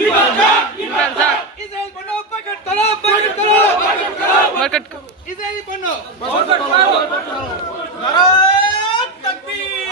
Israel পণ্য boycott করো, boycott করো, বয়কট করো, বয়কট করো। ইসরায়েলি পণ্য বয়কট করো। নারায়ে তাকবীর,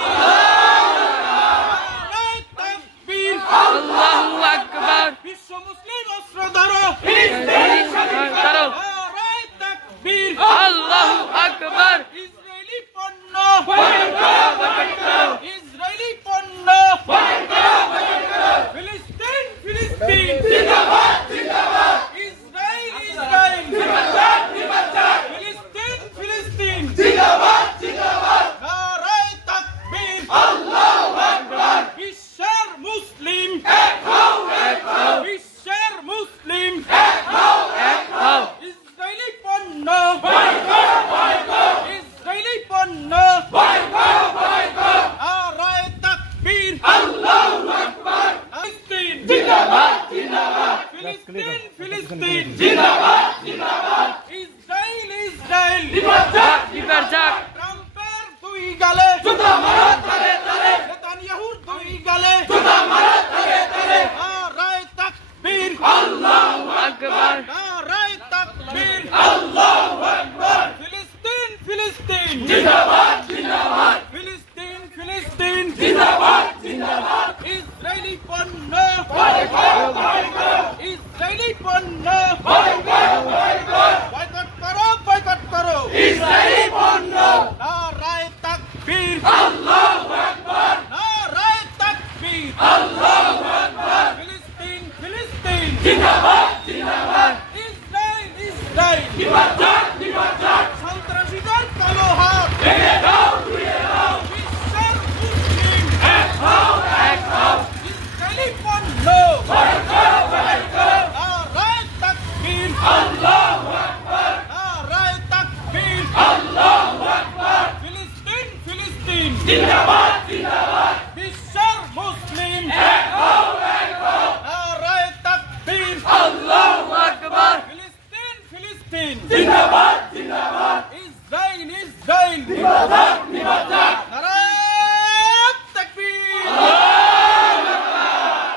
নারায়ে তাকবীর, আল্লাহু আকবার। বিশ্ব মুসলিম অস্ত্র ধরো, ফিলিস্তিন স্বাধীন করো। নারায়ে তাকবীর, আল্লাহু আকবার। ইসরায়েলি পণ্য বয়কট করো, বয়কট করো। ইসরায়েলি পণ্য বয়কট করো, বয়কট করো। ফিলিস্তিন, ফিলিস্তিন জিন্দাবাদ, জিন্দাবাদ। ইসরায়েল, ইসরায়েল জিন্দাবাদ, জিন্দাবাদ। ফিলিস্তিন, ফিলিস্তিন জিন্দাবাদ, জিন্দাবাদ। নারায়ে তাকবীর, আল্লাহু আকবার। বিশ্বের মুসলিম এক হও, এক হও। বিশ্বের মুসলিম এক হও, এক হও। ইসরায়েলি পণ্য বয়কট করো, বয়কট করো। ইসরায়েলি পণ্য বয়কট করো, বয়কট করো। নারায়ে তাকবীর, আল্লাহু আকবার। ফিলিস্তিন জিন্দাবাদ, জিন্দাবাদ। ফিলিস্তিন, ফিলিস্তিন জিন্দাবাদ, জিন্দাবাদ। ইসরায়েল, ইসরায়েল নিপাত যাক, নিপাত যাক। ট্রাম্পের দুই গালে জুতা মারো তালে তালে। নেতানিয়াহুর দুই গালে জুতা মারো তালে তালে। নারায়ে তাকবীর, আল্লাহু আকবার। নারায়ে তাকবীর, আল্লাহু আকবার। ফিলিস্তিন, ফিলিস্তিন জিন্দাবাদ, জিন্দাবাদ। ফিলিস্তিন, ফিলিস্তিন জিন্দাবাদ, জিন্দাবাদ। ইসরায়েলি পণ্য বয়কট করো, বয়কট করো। ইসরায়েলি পণ্য বয়কট করো, বয়কট করো। বয়কট করো, বয়কট করো। ইসরায়েলি পণ্য। নারায়ে তাকবীর, আল্লাহু আকবার। নারায়ে তাকবীর, আল্লাহু আকবার। ফিলিস্তিন, ফিলিস্তিন জিন্দাবাদ, জিন্দাবাদ। ইসরায়েল, ইসরায়েল নিপাত যাক, নিপাত যাক। সন্ত্রাসীদের কালো হাত ভেঙে দাও, ধুয়ে দাও। বিশ্বের মুসলিম এক হও, এক হও। ইসরায়েলি পণ্য বয়কট করো, বয়কট করো। নারায়ে তাকবীর, আল্লাহু আকবার। নারায়ে তাকবীর, আল্লাহু আকবার। ফিলিস্তিন, ফিলিস্তিন জিন্দাবাদ, জিন্দাবাদ। বিশ্বের মুসলিম এক হও, এক হও। নারায়ে তাকবীর, আল্লাহু আকবার। ফিলিস্তিন, ফিলিস্তিন জিন্দাবাদ, জিন্দাবাদ। ইসরায়েল, ইসরায়েল নিপাত যাক, নিপাত যাক। নারায়ে তাকবীর, আল্লাহু আকবার।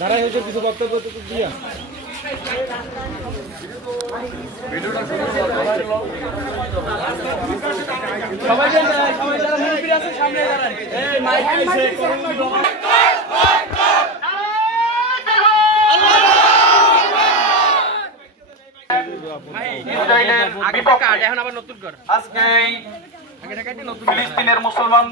দাঁড়াই হয়েছে কিছু বক্তব্য দিয়া সবাই যারা মুরব্বী আছে সামনে দাঁড়ান। এই মাইক আইছে ইসরায়েলের বিপক্ষে এখন আবার নতুন কর। আজকে ফিলিস্তিনের মুসলমান